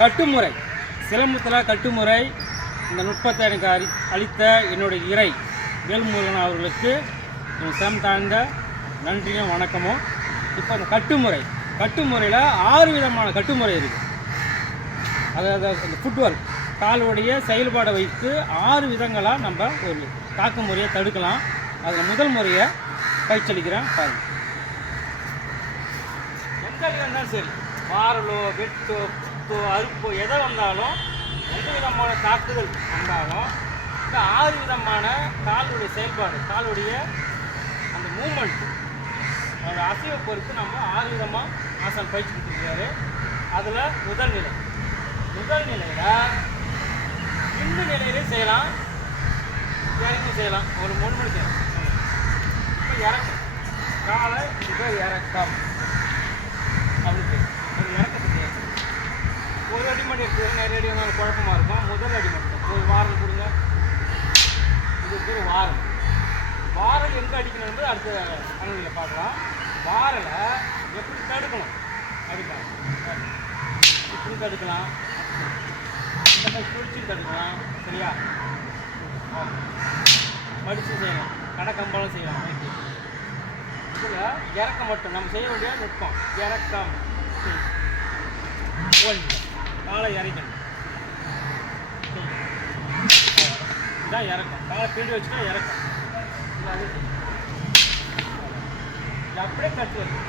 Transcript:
கட்டுமுறை. சிலம்பத்தில் கட்டுமுறை. இந்த நுட்பத்தை எனக்கு அறி அளித்த என்னுடைய இறை வேல்முருகன் அவர்களுக்கு என் சிரம் தாழ்ந்த நன்றியும் வணக்கமும். இப்போ அந்த கட்டுமுறை. கட்டுமுறையில் ஆறு விதமான கட்டுமுறை இருக்குது அதாவது அந்த ஃபுட்வொர்க் காலுடைய செயல்பாடை வைத்து ஆறு விதங்களாக நம்ம ஒரு தாக்கு முறையை தடுக்கலாம். அதில் முதல் முறையை பயிற்சளிக்கிறேன் பாருங்க. எந்த அடி சரி. வாரலோ வெட்டோ குத்தோ அறுப்போ எதை வந்தாலும் எந்த விதமான தாக்குதல் வந்தாலும் இந்த ஆறு விதமான காலுடைய செயல்பாடு காலுடைய அந்த மூமெண்ட் அதோட அசைவை பொறுத்து நம்ம ஆறு விதமாக ஆசனம் பயிற்சி கொடுத்துருக்காரு அதில் முதல் நிலை. முதல் நிலையில் இந்த நிலையிலே செய்யலாம். இறங்கி செய்யலாம். ஒரு மூணு மணி செய்யலாம் இப்போ இறக்கம். காலை இதை இறக்கம் அப்படின்னு பேர். ஒரு இறக்கத்தை செய்யணும் ஒரு பேர் நிறைய அடி வந்தாலும் குழப்பமா இருக்கும். முதல் அடி மட்டும் ஒரு வாரம் கொடுங்க. இது பேர் வாரம் வாரல் எங்கே அடிக்கணும் அடுத்த அனுமதியில் பார்க்கலாம். வாரலை எப்படி தடுக்கணும்? அதுக்காக இப்படி தடுக்கலாம்? இந்த மாதிரி சுழிச்சு தடுக்கலாம். சரியா? மடித்து செய்யலாம் கடக்கம்பளம் செய்யலாம். ஓகே. இதில் இறக்கம் மட்டும். நம்ம செய்ய வேண்டிய நுட்பம். இறக்கம். ஒன்று. காலை இறக்கணும் இதான் இறக்கும். காலை பின்னாடி வச்சுன்னா இறக்கும். அப்படியே கட்டு வருது